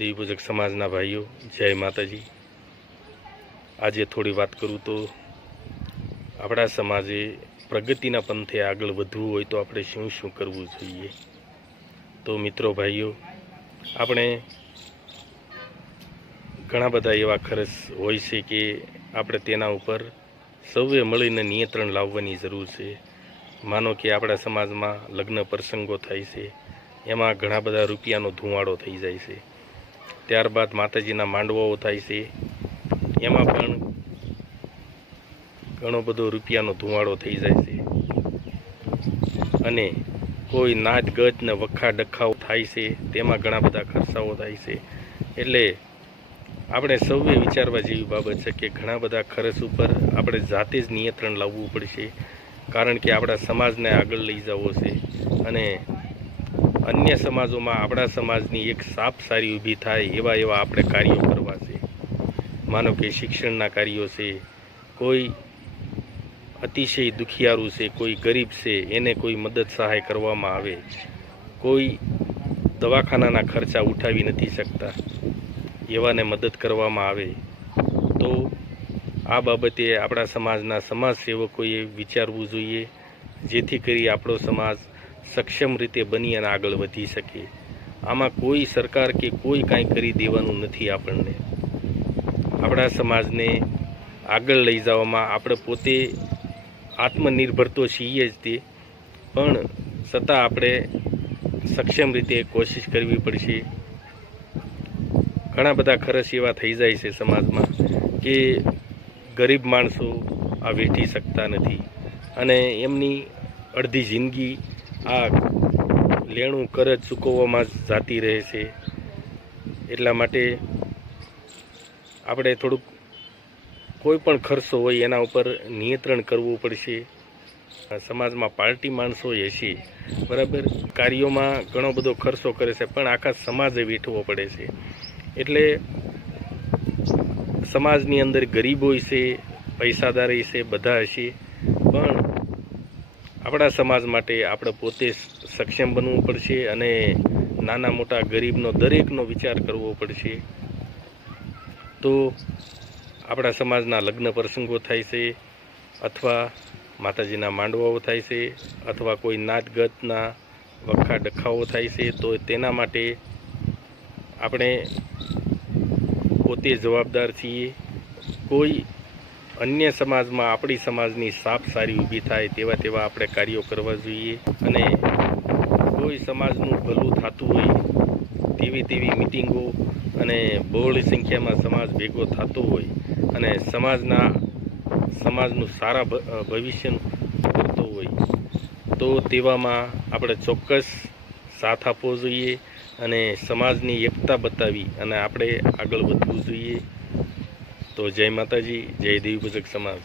દેવીપૂજક સમાજના ભાઈઓ, જય માતાજી। આજે થોડી વાત કરું તો આપણા સમાજે પ્રગતિના પંથે આગળ વધવું હોય તો આપણે શું શું કરવું જોઈએ। તો મિત્રો ભાઈઓ, આપણે ઘણા બધા એવા ખર્ચ હોય છે કે આપણે તેના ઉપર સૌએ મળીને નિયંત્રણ લાવવાની જરૂર છે। માનો કે આપણા સમાજમાં લગ્ન પ્રસંગો થાય છે, એમાં ઘણા બધા રૂપિયાનો ધુવાડો થઈ જાય છે। ત્યારબાદ માતાજીના માંડવાઓ થાય છે, એમાં પણ ઘણો બધો રૂપિયાનો ધુવાડો થઈ જાય છે। અને કોઈ નાચ ગજ ને વખા ડખાઓ થાય છે, તેમાં ઘણા બધા ખર્ચાઓ થાય છે। એટલે આપણે સૌએ વિચારવા જેવી બાબત છે કે ઘણા બધા ખર્ચ ઉપર આપણે જાતે જ નિયંત્રણ લાવવું પડશે, કારણ કે આપણા સમાજને આગળ લઈ જવો છે અને અન્ય સમાજોમાં આપણા સમાજની એક છાપ સારી ઊભી થાય એવા આપણે કાર્યો કરવા છે। માનો કે શિક્ષણના કાર્યો છે, કોઈ અતિશય દુખિયારું છે, કોઈ ગરીબ છે, એને કોઈ મદદ સહાય કરવામાં આવે, કોઈ દવાખાનાના ખર્ચા ઉઠાવી નથી શકતા એવાને મદદ કરવામાં આવે, તો આ બાબતે આપણા સમાજના સમાજ સેવકોએ વિચારવું જોઈએ, જેથી કરી આપણો સમાજ સક્ષમ રીતે બની અને આગળ વધી શકે। આમાં કોઈ સરકાર કે કોઈ કાંઈ કરી દેવાનું નથી। આપણને આપણા સમાજને આગળ લઈ જવામાં આપણે પોતે આત્મનિર્ભર તો છીએ જ તે, પણ છતાં આપણે સક્ષમ રીતે કોશિશ કરવી પડશે। ઘણા બધા ખર્ચ એવા થઈ જાય છે સમાજમાં કે ગરીબ માણસો આ વેઠી શકતા નથી અને એમની અડધી જિંદગી આ લેણું કરજ ચૂકવવામાં જ જતી રહે છે। એટલા માટે આપણે થોડુંક કોઈ પણ ખર્ચો હોય એના ઉપર નિયંત્રણ કરવું પડશે। સમાજમાં પાર્ટી માણસો હશે, બરાબર, કાર્યોમાં ઘણો બધો ખર્ચો કરે છે, પણ આખા સમાજે વેઠવો પડે છે। એટલે સમાજની અંદર ગરીબો છે, પૈસાદાર છે, બધા હશે, પણ આપણા સમાજ માટે આપણે પોતે સક્ષમ બનવું પડશે અને નાના મોટા ગરીબનો દરેકનો વિચાર કરવો પડશે। તો આપણા સમાજના લગ્ન પ્રસંગો થાય છે, અથવા માતાજીના માંડવાઓ થાય છે, અથવા કોઈ નાચગતના વખા ડખાઓ થાય છે, તો તેના માટે આપણે પોતે જવાબદાર છીએ। કોઈ અન્ય સમાજમાં આપણી સમાજની છાપ સારી ઊભી થાય તેવા આપણે કાર્યો કરવા જોઈએ અને કોઈ સમાજનું ભલું થતું હોય તેવી મિટિંગો અને બહોળી સંખ્યામાં સમાજ ભેગો થતો હોય અને સમાજનું સારા ભવિષ્યનું કરતો હોય તો તેવામાં આપણે ચોક્કસ સાથ આપવો જોઈએ અને સમાજની એકતા બતાવી અને આપણે આગળ વધવું જોઈએ। તો જય માતાજી, જય દેવીપૂજક સમાજ।